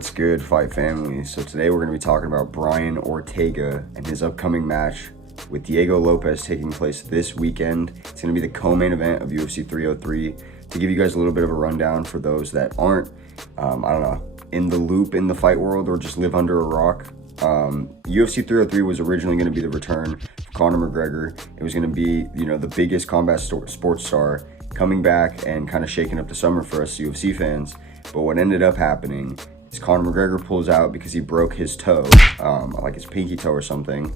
What's good, Fight Family? So today we're going to be talking about Brian Ortega and his upcoming match with Diego Lopes taking place this weekend. It's going to be the co-main event of UFC 303. To give you guys a little bit of a rundown for those that aren't, in the loop in the fight world or just live under a rock, UFC 303 was originally going to be the return for Conor McGregor. It was going to be, the biggest combat sports star coming back and kind of shaking up the summer for us UFC fans. But what ended up happening is Conor McGregor pulls out because he broke his toe, like his pinky toe or something.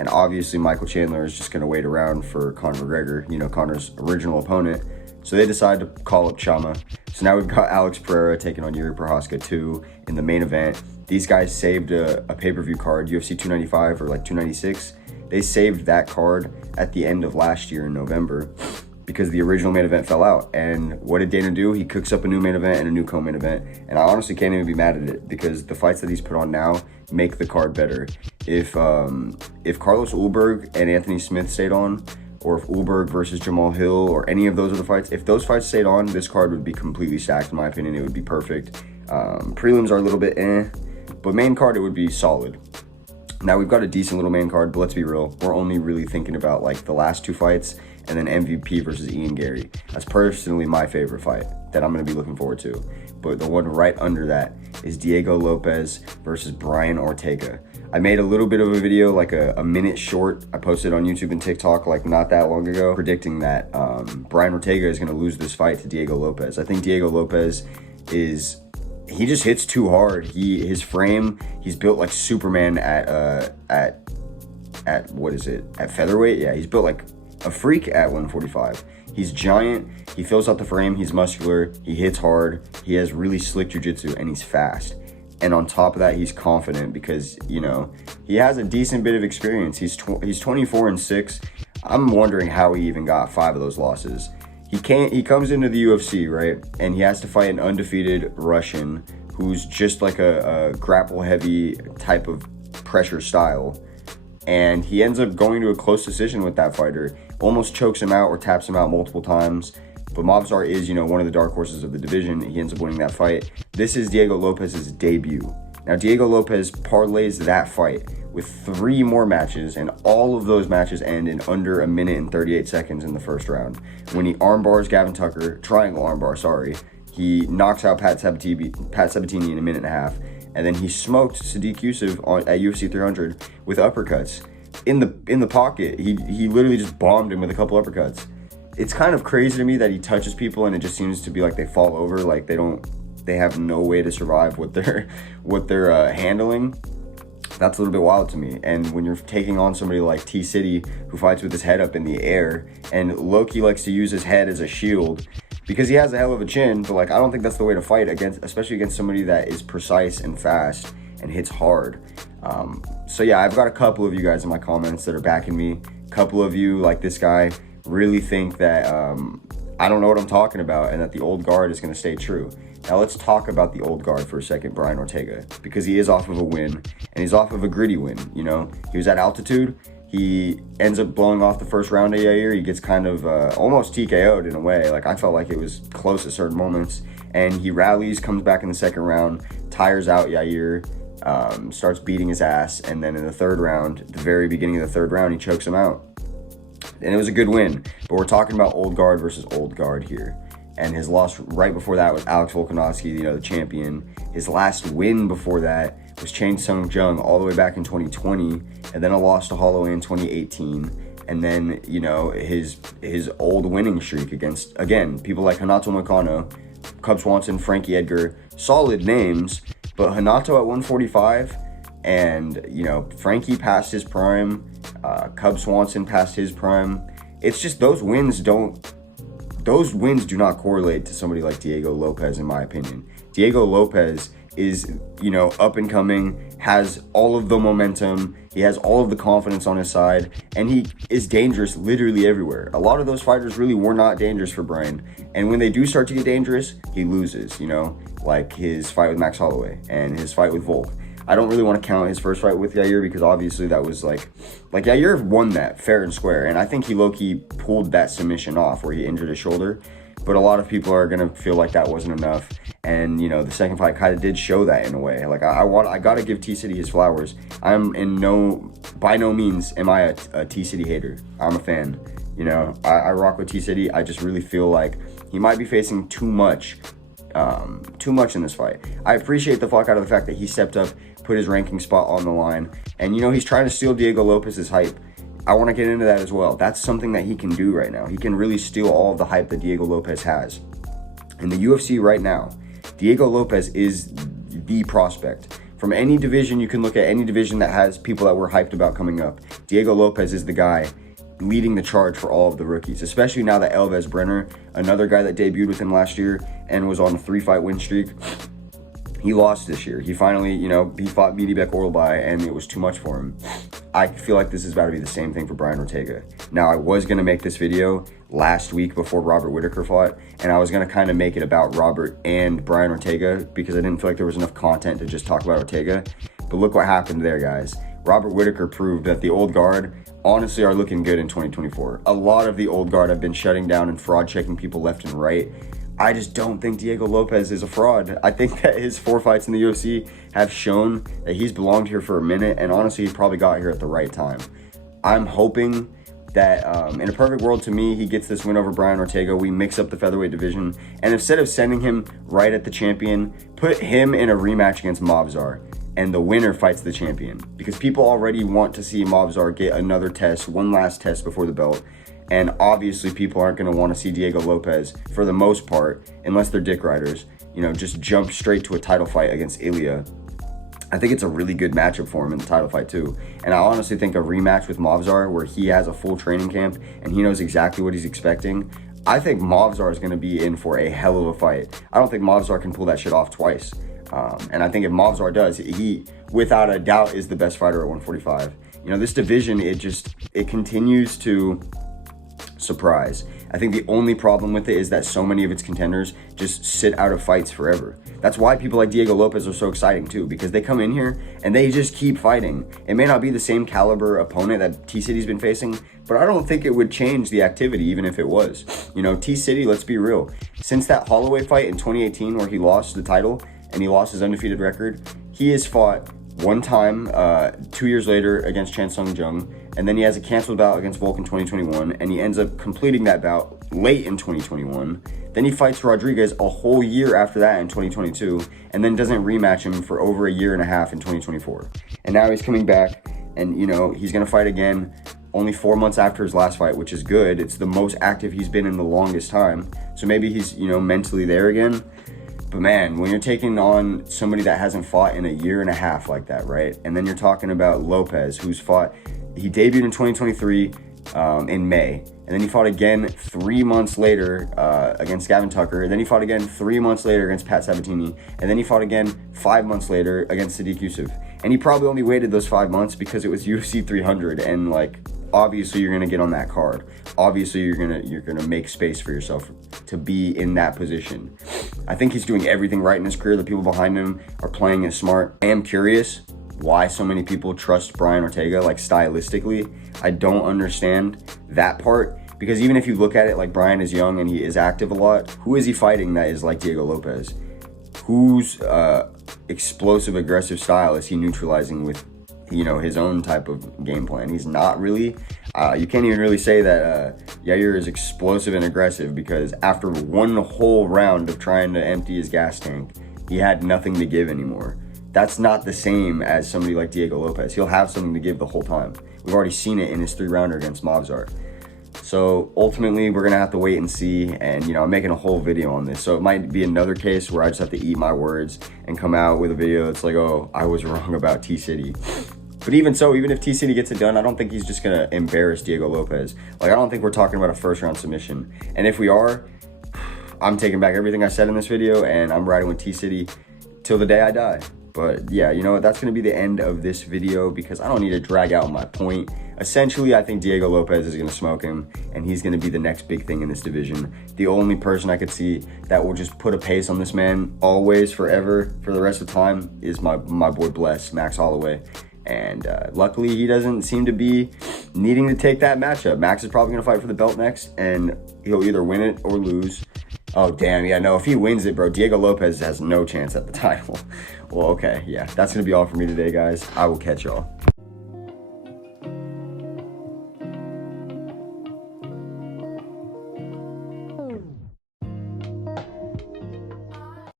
And obviously Michael Chandler is just going to wait around for Conor McGregor, Conor's original opponent. So they decide to call up Chama. So now we've got Alex Pereira taking on Yuri Prochazka 2 in the main event. These guys saved a pay-per-view card, UFC 295 or like 296. They saved that card at the end of last year in November because the original main event fell out. And what did Dana do? He cooks up a new main event and a new co-main event. And I honestly can't even be mad at it because the fights that he's put on now make the card better. If Carlos Ulberg and Anthony Smith stayed on, or if Ulberg versus Jamal Hill or any of those other fights, if those fights stayed on, this card would be completely stacked in my opinion. It would be perfect. Prelims are a little bit but main card, it would be solid. Now we've got a decent little main card, but let's be real. We're only really thinking about like the last two fights and then MVP versus Ian Gary. That's personally my favorite fight that I'm going to be looking forward to. But the one right under that is Diego Lopes versus Brian Ortega. I made a little bit of a video, like a minute short. I posted on YouTube and TikTok like not that long ago, predicting that Brian Ortega is going to lose this fight to Diego Lopes. I think Diego Lopes he just hits too hard. His frame, he's built like Superman at what is it? At featherweight? Yeah, he's built like a freak at 145. He's giant, he fills out the frame, he's muscular, he hits hard, he has really slick jiu-jitsu, and he's fast. And on top of that, he's confident because, he has a decent bit of experience. He's 24-6. I'm wondering how he even got 5 of those losses. He comes into the UFC, right? And he has to fight an undefeated Russian who's just like a grapple-heavy type of pressure style. And he ends up going to a close decision with that fighter. Almost chokes him out or taps him out multiple times. But Mobstar is, one of the dark horses of the division. He ends up winning that fight. This is Diego Lopes' debut. Now, Diego Lopes parlays that fight with 3 more matches, and all of those matches end in under a minute and 38 seconds in the first round. When he armbars Gavin Tucker, triangle armbar, sorry, he knocks out Pat Sabatini in a minute and a half, and then he smoked Sadiq Yusuf at UFC 300 with uppercuts. In the pocket, he literally just bombed him with a couple uppercuts. It's kind of crazy to me that he touches people and it just seems to be like they fall over, like they have no way to survive what they're handling. That's a little bit wild to me. And when you're taking on somebody like T-City, who fights with his head up in the air, and Loki likes to use his head as a shield because he has a hell of a chin, but I don't think that's the way to fight especially against somebody that is precise and fast and hits hard. So yeah, I've got a couple of you guys in my comments that are backing me. A couple of you, like this guy, really think that I don't know what I'm talking about and that the old guard is going to stay true. Now let's talk about the old guard for a second, Brian Ortega, because he is off of a win, and he's off of a gritty win. He was at altitude. He ends up blowing off the first round of Yair. He gets kind of almost TKO'd in a way. I felt like it was close at certain moments, and he rallies, comes back in the second round, tires out Yair, starts beating his ass, and then in the third round, the very beginning of the third round, he chokes him out. And it was a good win, but we're talking about old guard versus old guard here. And his loss right before that was Alex Volkanovski, the champion. His last win before that was Chain Sung Jung all the way back in 2020, and then a loss to Holloway in 2018. And then, his old winning streak against, again, people like Renato Moicano, Cub Swanson, Frankie Edgar, solid names, but Renato at 145, and, Frankie passed his prime, Cub Swanson passed his prime. It's just those wins do not correlate to somebody like Diego Lopes, in my opinion. Diego Lopes is, up and coming, has all of the momentum, he has all of the confidence on his side, and he is dangerous literally everywhere. A lot of those fighters really were not dangerous for Brian, and when they do start to get dangerous, he loses, like his fight with Max Holloway and his fight with Volk. I don't really want to count his first fight with Yair because obviously that was like Yair won that fair and square, and I think he low-key pulled that submission off where he injured his shoulder. but a lot of people are gonna feel like that wasn't enough. And you know, the second fight kind of did show that in a way. Like I gotta give T City his flowers. By no means am I a T City hater. I'm a fan. You know, I rock with T City. I just really feel like he might be facing too much in this fight. I appreciate the fuck out of the fact that he stepped up, put his ranking spot on the line, and you know, he's trying to steal Diego Lopes's hype. I want to get into that as well. That's something that he can do right now. He can really steal all of the hype that Diego Lopes has. In the UFC right now, Diego Lopes is the prospect. From any division, you can look at any division that has people that we're hyped about coming up. Diego Lopes is the guy leading the charge for all of the rookies, especially now that Elvis Brenner, another guy that debuted with him last year and was on a 3-fight win streak, he lost this year. He finally, you know, he fought Bidibek Orlbay and it was too much for him. I feel like this is about to be the same thing for Brian Ortega. Now, I was going to make this video last week before Robert Whittaker fought, and I was going to kind of make it about Robert and Brian Ortega because I didn't feel like there was enough content to just talk about Ortega. But look what happened there, guys. Robert Whittaker proved that the old guard honestly are looking good in 2024. A lot of the old guard have been shutting down and fraud checking people left and right. I just don't think Diego Lopes is a fraud. I think that his 4 fights in the UFC have shown that he's belonged here for a minute, and honestly, he probably got here at the right time. I'm hoping that in a perfect world, to me, he gets this win over Brian Ortega. We mix up the featherweight division, and instead of sending him right at the champion, put him in a rematch against Movsar, and the winner fights the champion. Because people already want to see Movsar get another test, one last test before the belt. And obviously people aren't going to want to see Diego Lopes, for the most part, unless they're dick riders, you know, just jump straight to a title fight against Ilya. I think it's a really good matchup for him in the title fight too. And I honestly think a rematch with Movsar, where he has a full training camp and he knows exactly what he's expecting, I think Movsar is going to be in for a hell of a fight. I don't think Movsar can pull that shit off twice. And I think if Movsar does, he, without a doubt, is the best fighter at 145. You know, this division, it continues to surprise. I think the only problem with it is that so many of its contenders just sit out of fights forever. That's why people like Diego Lopes are so exciting too, because they come in here and they just keep fighting. It may not be the same caliber opponent that T-City's been facing, but I don't think it would change the activity even if it was. You know, T-City, let's be real. Since that Holloway fight in 2018 where he lost the title and he lost his undefeated record, he has fought one time 2 years later against Chan Sung Jung, and then he has a canceled bout against Volk in 2021, and he ends up completing that bout late in 2021. Then he fights Rodriguez a whole year after that in 2022, and then doesn't rematch him for over a year and a half in 2024. And now he's coming back, and you know, he's gonna fight again only 4 months after his last fight, which is good. It's the most active he's been in the longest time. So maybe he's, you know, mentally there again. But man, when you're taking on somebody that hasn't fought in a year and a half like that, right? And then you're talking about Lopes, who's fought, he debuted in 2023 in May. And then he fought again 3 months later against Gavin Tucker. And then he fought again 3 months later against Pat Sabatini. And then he fought again 5 months later against Sadiq Yusuf. And he probably only waited those 5 months because it was UFC 300. And like, obviously you're gonna get on that card. Obviously you're gonna make space for yourself to be in that position. I think he's doing everything right in his career. The people behind him are playing it smart. I am curious why so many people trust Brian Ortega, like stylistically. I don't understand that part, because even if you look at it, like, Brian is young and he is active a lot. Who is he fighting that is like Diego Lopes? Whose explosive, aggressive style is he neutralizing with, you know, his own type of game plan? He's not really. You can't even really say that Yair is explosive and aggressive, because after one whole round of trying to empty his gas tank, he had nothing to give anymore. That's not the same as somebody like Diego Lopes. He'll have something to give the whole time. We've already seen it in his 3-rounder against Movsar. So ultimately, we're gonna have to wait and see. And you know, I'm making a whole video on this, so it might be another case where I just have to eat my words and come out with a video that's like, oh, I was wrong about T-City. But even so, even if T-City gets it done, I don't think he's just gonna embarrass Diego Lopes. Like, I don't think we're talking about a first-round submission. And if we are, I'm taking back everything I said in this video, and I'm riding with T-City till the day I die. But yeah, you know what, that's gonna be the end of this video, because I don't need to drag out my point. Essentially, I think Diego Lopes is gonna smoke him, and he's gonna be the next big thing in this division. The only person I could see that will just put a pace on this man always, forever, for the rest of the time, is my boy Bless, Max Holloway. And luckily, he doesn't seem to be needing to take that matchup. Max is probably gonna fight for the belt next, and he'll either win it or lose. Oh, damn. Yeah, no, if he wins it, bro, Diego Lopes has no chance at the title. Well, okay. Yeah, that's going to be all for me today, guys. I will catch y'all.